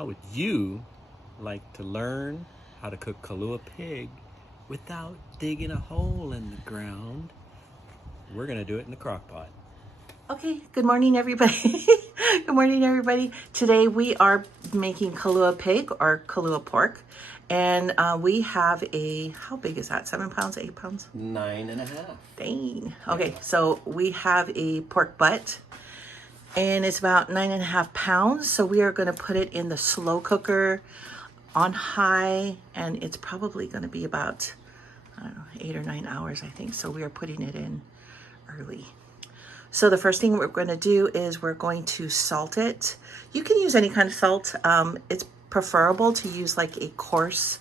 How would you like to learn how to cook Kalua pig without digging a hole in the ground? We're gonna do it in the crock pot. Okay, good morning everybody. Good morning everybody. Today we are making Kalua pig or Kalua pork. And we have how big is that? 7 pounds, 8 pounds? 9.5. Dang. Okay, so we have a pork butt and it's about 9.5 pounds. So we are gonna put it in the slow cooker on high, and it's probably gonna be about, I don't know, 8 or 9 hours, I think. So we are putting it in early. So the first thing we're going to do is we're going to salt it. You can use any kind of salt. It's preferable to use like a coarse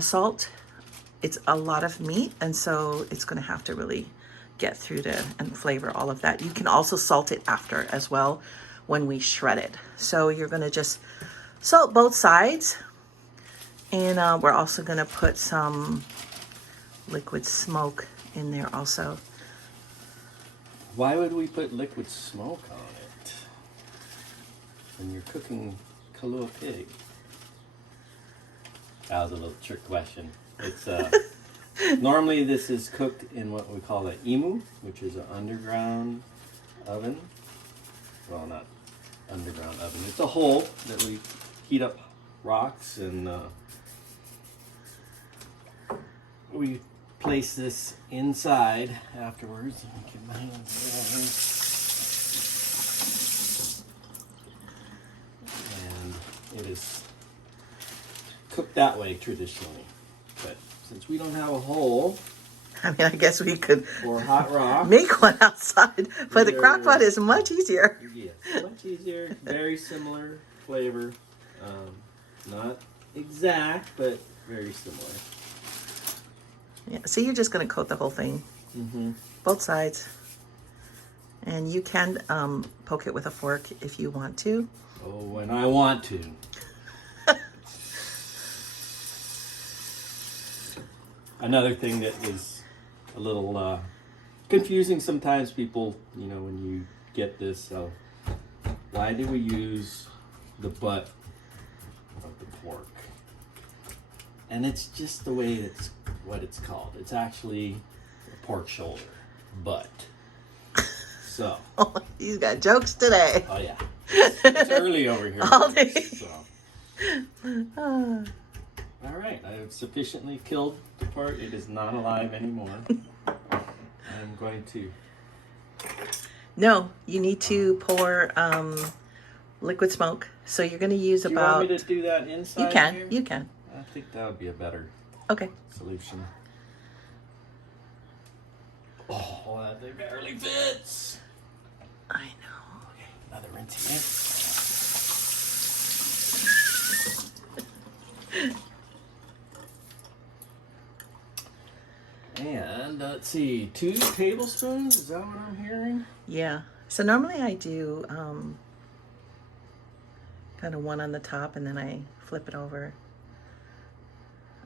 salt. It's a lot of meat, and so it's going to have to really get through and flavor all of that. You can also salt it after as well when we shred it. So you're going to just salt both sides, and we're also going to put some liquid smoke in there also. Why would we put liquid smoke on it when you're cooking Kalua pig? That was a little trick question. It's normally this is cooked in what we call an imu, which is an underground oven. Well, not underground oven. It's a hole that we heat up rocks, and we place this inside afterwards. Let me get my hands there. And it is cooked that way traditionally. But since we don't have a hole, I mean, I guess we could or hot rock, make one outside, but the crock pot is much easier. Yes, much easier. Very similar flavor. Not exact, but very similar. Yeah, so you're just going to coat the whole thing, both sides. And you can poke it with a fork if you want to. Oh, when I want to. Another thing that is a little confusing sometimes, people, when you get this, so why do we use the butt of the pork? And it's just the way it's what it's called. It's actually a pork shoulder, butt. So. Oh, he's got jokes today. Oh yeah, it's early over here. All day. So. All right, I have sufficiently killed the part. It is not alive anymore. I'm going to. No, you need to pour liquid smoke. So you're going to use about. Do you want me to do that inside? You can. Here? You can. I think that would be a better. Okay. Solution. Oh, that thing barely fits. I know. Okay, another rinsing it. And let's see, 2 tablespoons, is that what I'm hearing? Yeah. So normally I do kind of one on the top and then I flip it over.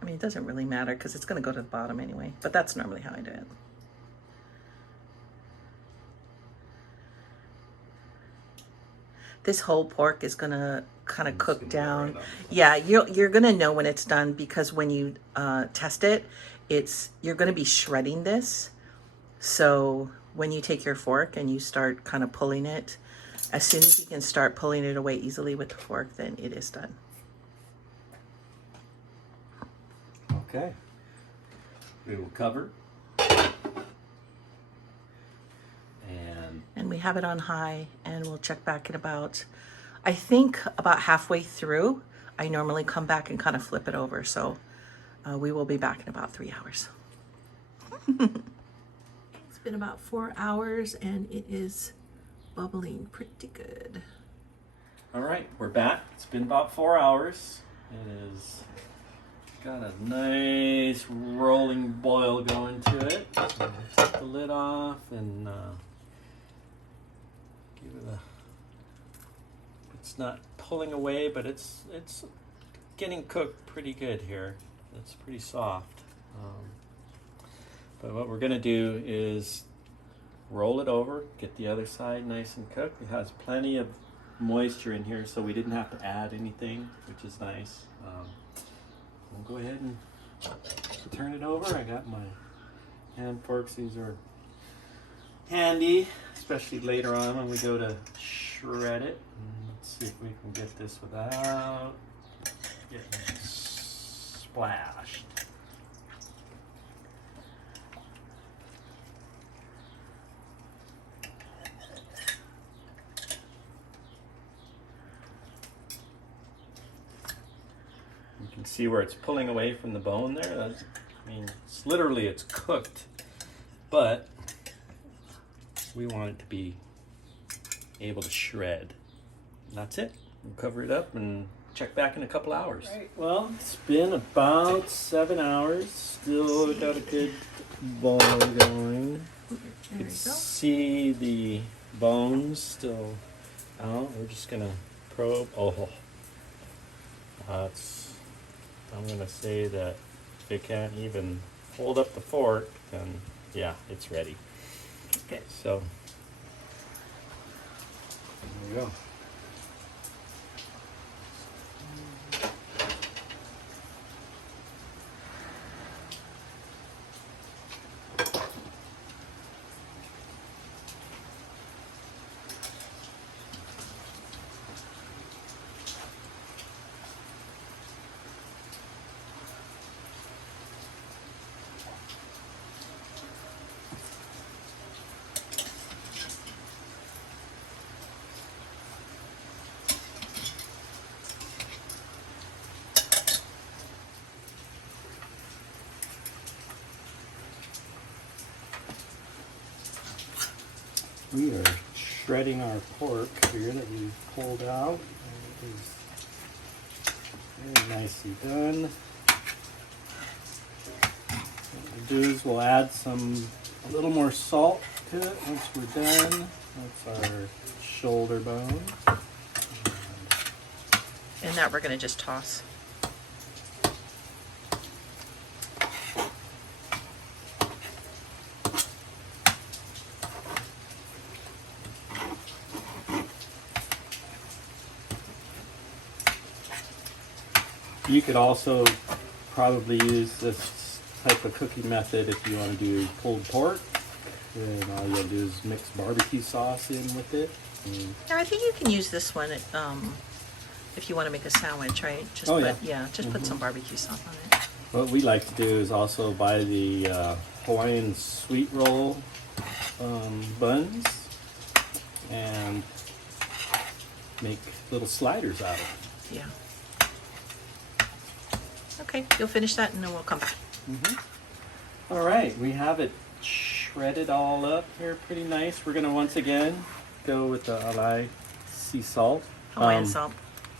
I mean, it doesn't really matter because it's going to go to the bottom anyway, but that's normally how I do it. This whole pork is going to kind of cook down. Yeah, you're going to know when it's done because when you test it, you're going to be shredding this. So when you take your fork and you start kind of pulling it, as soon as you can start pulling it away easily with the fork, then it is done. Okay. We will cover. And we have it on high, and we'll check back in I think about halfway through. I normally come back and kind of flip it over. So we will be back in about 3 hours. It's been about 4 hours and it is bubbling pretty good. All right, we're back. It's been about 4 hours. It is got a nice rolling boil going to it. So we'll take the lid off and give it a. It's not pulling away, but it's getting cooked pretty good here. It's pretty soft. But what we're gonna do is roll it over, get the other side nice and cooked. It has plenty of moisture in here, so we didn't have to add anything, which is nice. We'll go ahead and turn it over. I got my hand forks. These are handy, especially later on when we go to shred it. Let's see if we can get this without getting splashed. You can see where it's pulling away from the bone there. I mean, it's cooked, but we want it to be able to shred. And that's it. We'll cover it up and check back in a couple hours. Right, well, it's been about 7 hours. Still got a good ball going. You can see the bones still out. We're just gonna probe. Oh, I'm gonna say that if it can't even hold up the fork, then yeah, it's ready. Okay. So there we go. We are shredding our pork here that we pulled out. It is very nicely done. What we'll do is we'll add a little more salt to it once we're done. That's our shoulder bone. And that we're gonna just toss. You could also probably use this type of cooking method if you want to do pulled pork. And all you gotta do is mix barbecue sauce in with it. Yeah, I think you can use this one if you want to make a sandwich, right? Just put some barbecue sauce on it. What we like to do is also buy the Hawaiian sweet roll buns and make little sliders out of it. Yeah. Okay, you'll finish that and then we'll come back. All right, we have it shredded all up here pretty nice. We're gonna once again go with the Alai sea salt. Hawaiian salt.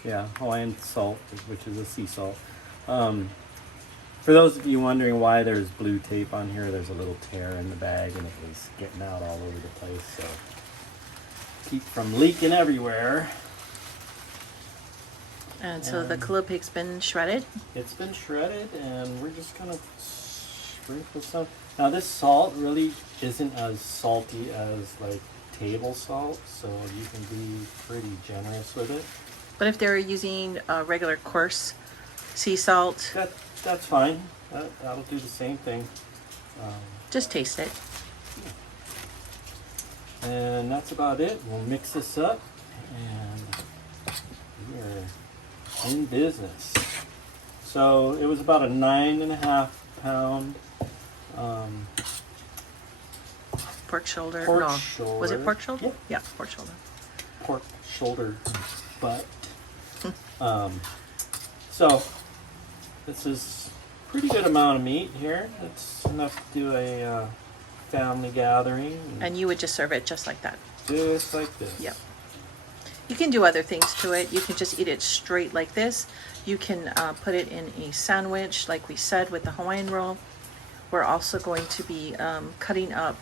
Yeah, Hawaiian salt, which is a sea salt. For those of you wondering why there's blue tape on here, there's a little tear in the bag and it was getting out all over the place, so keep from leaking everywhere. And so the Kalua pig's been shredded. It's been shredded, and we're just gonna sprinkle some. Now this salt really isn't as salty as like table salt, so you can be pretty generous with it. But if they're using regular coarse sea salt, that's fine. That'll do the same thing. just taste it. And that's about it. We'll mix this up, and we're in business. So it was about a 9.5 pound Pork shoulder. Pork no. shoulder. Was it pork shoulder? Yep. Yeah, pork shoulder. Pork shoulder butt. So this is a pretty good amount of meat here. That's enough to do a family gathering. And you would just serve it just like that. Just like this. Yep. You can do other things to it. You can just eat it straight like this. You can put it in a sandwich, like we said, with the Hawaiian roll. We're also going to be cutting up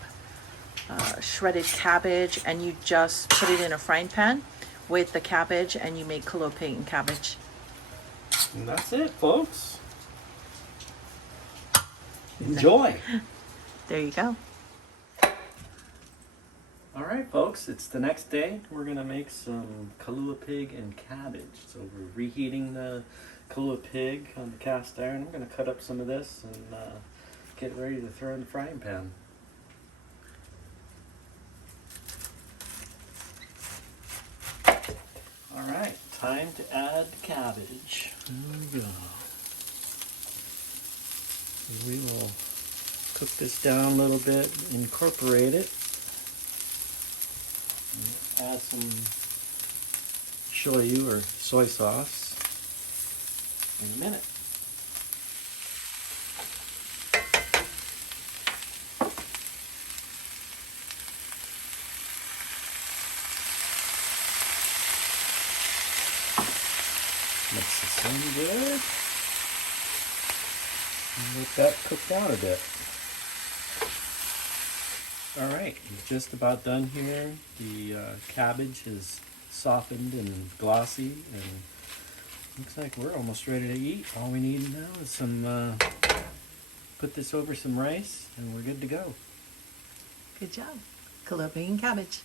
shredded cabbage, and you just put it in a frying pan with the cabbage, and you make kalua pig and cabbage. And that's it, folks. Enjoy. There you go. All right, folks, it's the next day. We're gonna make some Kalua pig and cabbage. So we're reheating the Kalua pig on the cast iron. I'm gonna cut up some of this and get ready to throw in the frying pan. All right, time to add cabbage. There we go. We will cook this down a little bit, incorporate it. Add some shoyu or soy sauce in a minute. Mix this in good. And let that cook down a bit. Alright, we're just about done here. The cabbage is softened and glossy, and looks like we're almost ready to eat. All we need now is some, put this over some rice, and we're good to go. Good job. Kalua pig and cabbage.